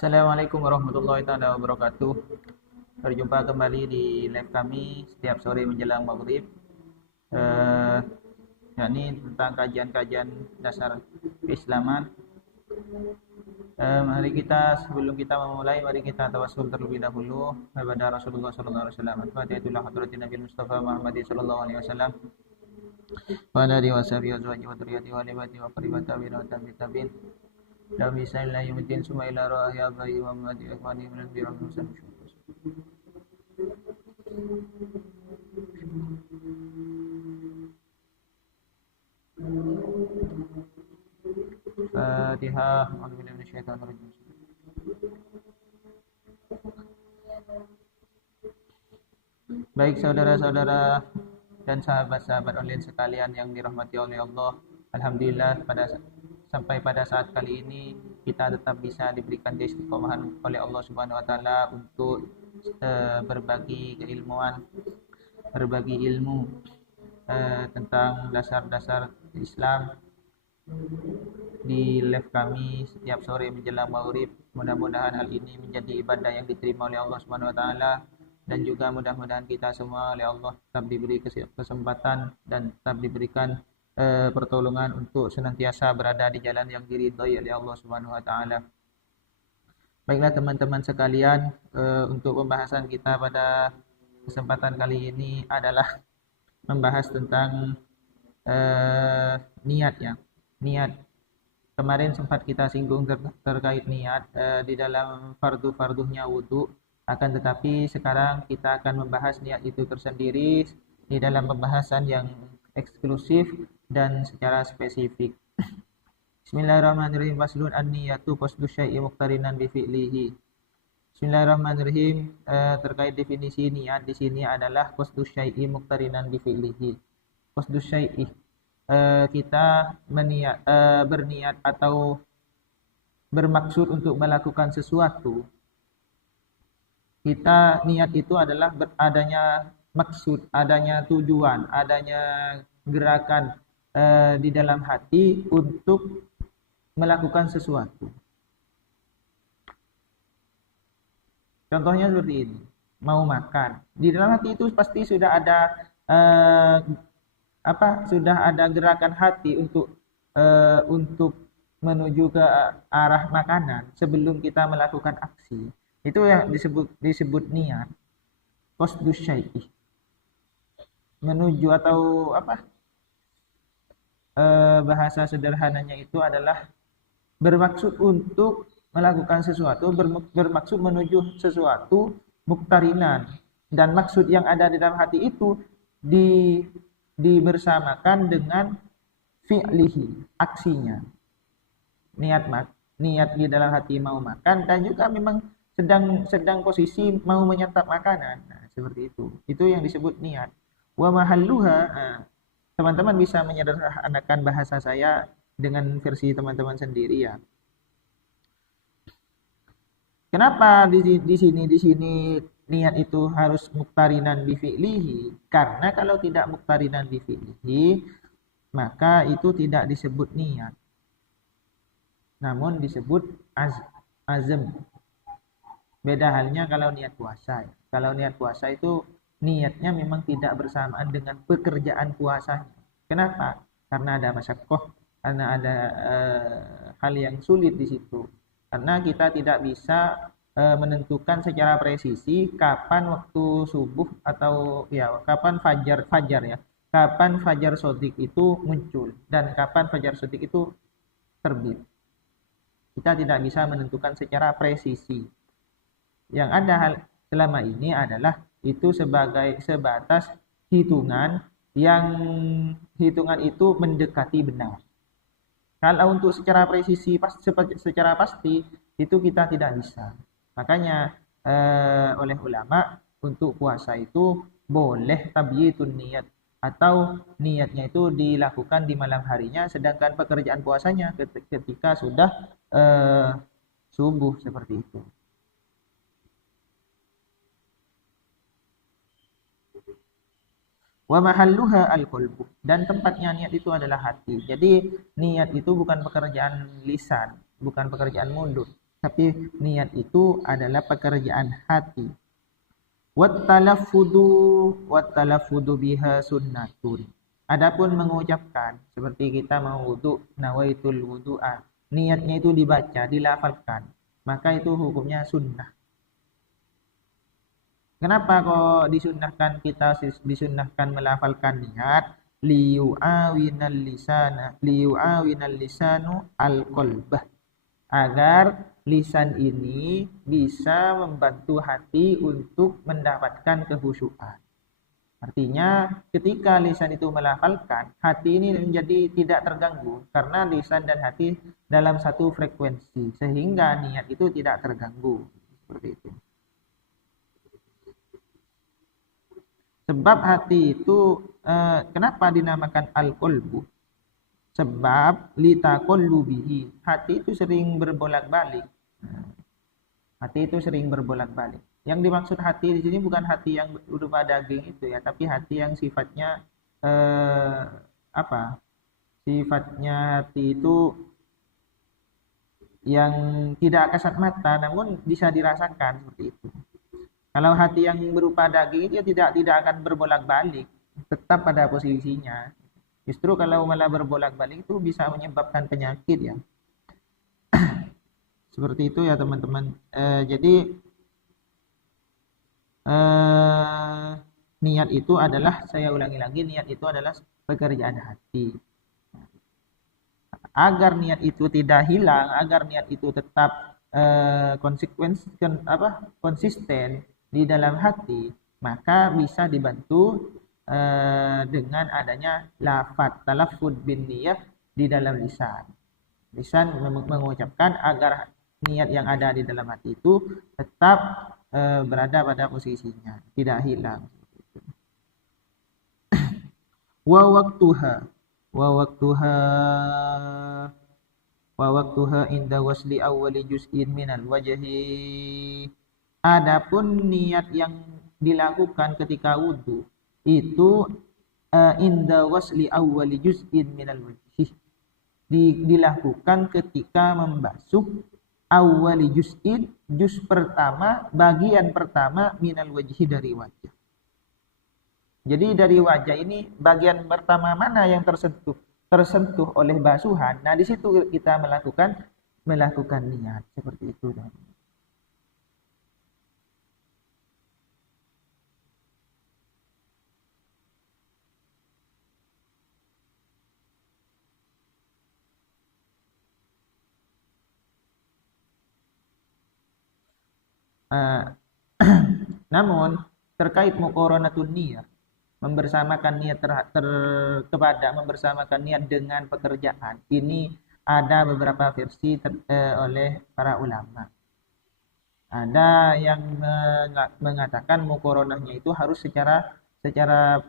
Assalamualaikum warahmatullahi taala wabarakatuh. Berjumpa kembali di live kami setiap sore menjelang maghrib. Eh, yakni tentang kajian-kajian dasar keislaman. Mari kita sebelum kita memulai, mari kita tawasul terlebih dahulu kepada Rasulullah sallallahu alaihi wasallam. Al-Fatihah hadratin Nabi Mustafa Muhammad sallallahu alaihi wasallam. Wa ala alihi wa sahbihi wa azwajihi wa dzurriyyatihi wa alihi wa qaribat tabi'in wa tabi'in. La bisa illa yumtin summa ila rahi abai wa mati akhwani min al-biram musan. Fatihah. A'udzubillahi minasyaitonir rajim. Baik saudara-saudara dan sahabat-sahabat online sekalian yang dirahmati oleh Allah, alhamdulillah sampai pada saat kali ini kita tetap bisa diberikan keistiqomahan oleh Allah Subhanahu wa taala untuk berbagi keilmuan, berbagi ilmu tentang dasar-dasar Islam di live kami setiap sore menjelang maghrib. Mudah-mudahan hal ini menjadi ibadah yang diterima oleh Allah Subhanahu wa taala, dan juga mudah-mudahan kita semua oleh Allah tetap diberi kesempatan dan tetap diberikan pertolongan untuk senantiasa berada di jalan yang diridhai oleh Allah Subhanahu wa taala. Baiklah teman-teman sekalian, untuk pembahasan kita pada kesempatan kali ini adalah membahas tentang niat ya. Niat. Kemarin sempat kita singgung terkait niat di dalam fardu-fardunya wudu. Akan tetapi sekarang kita akan membahas niat itu tersendiri di dalam pembahasan yang eksklusif dan secara spesifik. Bismillahirrahmanirrahim. Faslun an-niyatu qasdu syai'i muqtarinan bi fi'lihi. Bismillahirrahmanirrahim. Terkait definisi niat di sini adalah qasdu syai'i muqtarinan bi fi'lihi. Qasdu syai'i, kita berniat atau bermaksud untuk melakukan sesuatu. Kita niat itu adalah adanya maksud, adanya tujuan, adanya gerakan di dalam hati untuk melakukan sesuatu. Contohnya seperti ini, mau makan. Di dalam hati itu pasti sudah ada sudah ada gerakan hati untuk menuju ke arah makanan sebelum kita melakukan aksi. Itu yang disebut niat. Qasdu syai'i. Menuju atau bahasa sederhananya itu adalah bermaksud untuk melakukan sesuatu, bermaksud menuju sesuatu, muqtarinan, dan maksud yang ada di dalam hati itu dibersamakan dengan fi'lihi, aksinya. Niat di dalam hati mau makan, dan juga memang sedang posisi mau menyantap makanan. Nah, seperti itu. Itu yang disebut niat. Wa mahalluha, teman-teman bisa menyederhanakan bahasa saya dengan versi teman-teman sendiri ya. Kenapa di sini niat itu harus muqtarinan bi fi'lihi? Karena kalau tidak muqtarinan bi fi'lihi, maka itu tidak disebut niat. Namun disebut azm. Beda halnya kalau niat puasa. Kalau niat puasa itu niatnya memang tidak bersamaan dengan pekerjaan puasanya. Kenapa? Karena ada masyaqqah, karena ada hal yang sulit di situ. Karena kita tidak bisa menentukan secara presisi kapan waktu subuh atau ya kapan fajar ya. Kapan fajar shadiq itu muncul dan kapan fajar shadiq itu terbit. Kita tidak bisa menentukan secara presisi. Yang ada selama ini adalah itu sebatas hitungan yang hitungan itu mendekati benar. Kalau untuk secara presisi secara pasti itu kita tidak bisa. Makanya oleh ulama untuk puasa itu boleh tabyitun niat, atau niatnya itu dilakukan di malam harinya, sedangkan pekerjaan puasanya ketika sudah subuh, seperti itu. Wa mahalluha al-qalbu, dan tempatnya niat itu adalah hati. Jadi niat itu bukan pekerjaan lisan, bukan pekerjaan mulut. Tapi niat itu adalah pekerjaan hati. Wat talaffudu biha sunnatun. Adapun mengucapkan seperti kita mau wudu, nawaitul wudu'a, niatnya itu dibaca, dilafalkan, maka itu hukumnya sunnah. Kenapa kok disunnahkan, kita disunnahkan melafalkan niat? Liyu'awinal lisanu al-qalbah, agar lisan ini bisa membantu hati untuk mendapatkan kehusyuan. Artinya ketika lisan itu melafalkan, hati ini menjadi tidak terganggu karena lisan dan hati dalam satu frekuensi, sehingga niat itu tidak terganggu. Seperti itu. Sebab hati itu kenapa dinamakan al-qalbu? Sebab litaqallubihi, hati itu sering berbolak-balik. Hati itu sering berbolak-balik. Yang dimaksud hati di sini bukan hati yang berupa daging itu ya, tapi hati yang sifatnya Sifatnya hati itu yang tidak kasat mata, namun bisa dirasakan seperti itu. Kalau hati yang berupa daging itu tidak akan berbolak-balik, tetap pada posisinya. Justru kalau malah berbolak-balik itu bisa menyebabkan penyakit ya. Seperti itu ya teman-teman. Jadi niat itu adalah, saya ulangi lagi, niat itu adalah pekerjaan hati. Agar niat itu tidak hilang, agar niat itu tetap konsisten di dalam hati, maka bisa dibantu dengan adanya lafaz talaffuz bin niyah di dalam lisan. Lisan mengucapkan agar niat yang ada di dalam hati itu tetap berada pada posisinya, tidak hilang. wa waqtuha inda wasli awwali juz'in minal wajhi. Adapun niat yang dilakukan ketika wudu itu inda wasli awwali juz'in minal wajhi, dilakukan ketika membasuh awwali juz'in, juz pertama, bagian pertama, minal wajhi, dari wajah. Jadi dari wajah ini bagian pertama mana yang tersentuh oleh basuhan. Nah, di situ kita melakukan niat seperti itu. Namun terkait muqaranatun niyah, membersamakan niat membersamakan niat dengan pekerjaan, ini ada beberapa versi oleh para ulama. Ada yang mengatakan muqaranahnya itu harus secara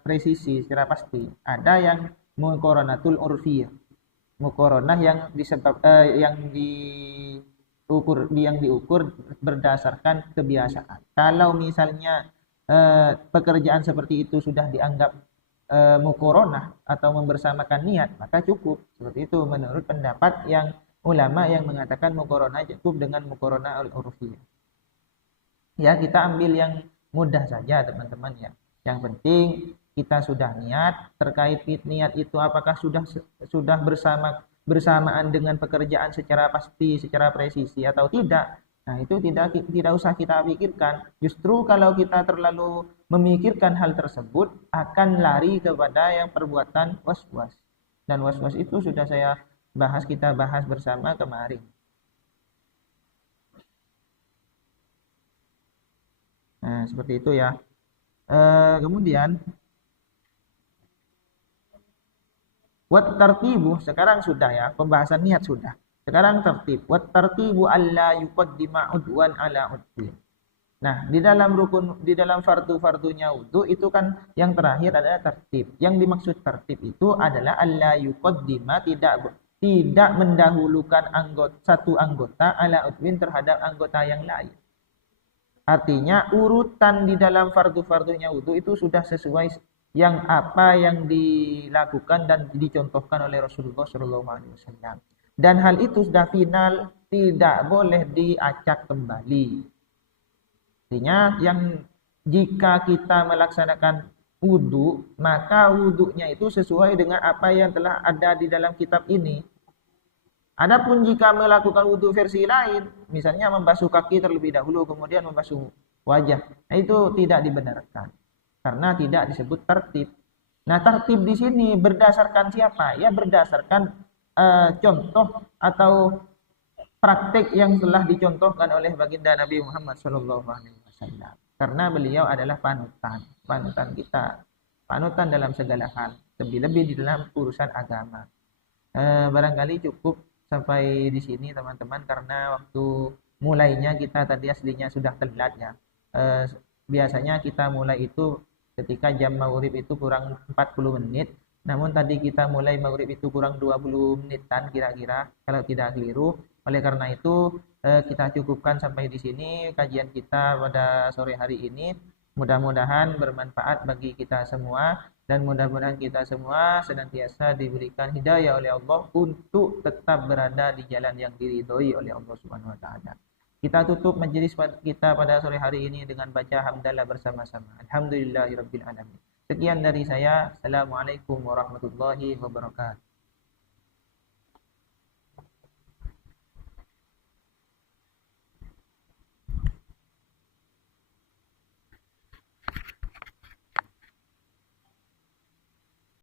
presisi, secara pasti. Ada yang muqaranatul urfiyah, muqaranah yang diukur berdasarkan kebiasaan. Kalau misalnya pekerjaan seperti itu sudah dianggap muqaranah atau membersamakan niat, maka cukup. Seperti itu menurut pendapat yang ulama yang mengatakan muqaranah cukup dengan muqaranah al-urfiyah. Ya, kita ambil yang mudah saja teman-teman ya. Yang penting kita sudah niat. Terkait niat itu apakah sudah bersamaan dengan pekerjaan secara pasti, secara presisi atau tidak. Nah, itu tidak usah kita pikirkan. Justru kalau kita terlalu memikirkan hal tersebut, akan lari kepada yang perbuatan was-was. Dan was-was itu sudah kita bahas bersama kemarin. Nah, seperti itu ya. Kemudian wat tartibu, sekarang sudah ya, pembahasan niat sudah. Sekarang tertib. Wat tartibu alla yuqaddima udwan ala udwin. Nah, di dalam fardu-fardunya wudu itu kan yang terakhir adalah tertib. Yang dimaksud tertib itu adalah alla yuqaddima, tidak mendahulukan satu anggota ala udwin terhadap anggota yang lain. Artinya urutan di dalam fardu-fardunya wudu itu sudah sesuai apa yang dilakukan dan dicontohkan oleh Rasulullah SAW. Dan hal itu sudah final tidak boleh diacak kembali. Artinya jika kita melaksanakan wudhu, maka wudhunya itu sesuai dengan apa yang telah ada di dalam kitab ini. Adapun jika melakukan wudhu versi lain, misalnya membasuh kaki terlebih dahulu, kemudian membasuh wajah, nah itu tidak dibenarkan. Karena tidak disebut tertib. Nah, tertib di sini berdasarkan siapa? Ya berdasarkan contoh atau praktik yang telah dicontohkan oleh baginda Nabi Muhammad SAW. Karena beliau adalah panutan kita, panutan dalam segala hal, lebih-lebih di dalam urusan agama. Barangkali cukup sampai di sini teman-teman, karena waktu mulainya kita tadi aslinya sudah telat ya. Biasanya kita mulai itu ketika jam maghrib itu kurang 40 menit. Namun tadi kita mulai maghrib itu kurang 20 menitan kira-kira, kalau tidak keliru. Oleh karena itu kita cukupkan sampai di sini kajian kita pada sore hari ini. Mudah-mudahan bermanfaat bagi kita semua, dan mudah-mudahan kita semua senantiasa diberikan hidayah oleh Allah untuk tetap berada di jalan yang diridhoi oleh Allah Subhanahu wa taala. Kita tutup majelis kita pada sore hari ini dengan baca hamdalah bersama-sama. Alhamdulillahirabbil alamin. Sekian dari saya. Assalamualaikum warahmatullahi wabarakatuh.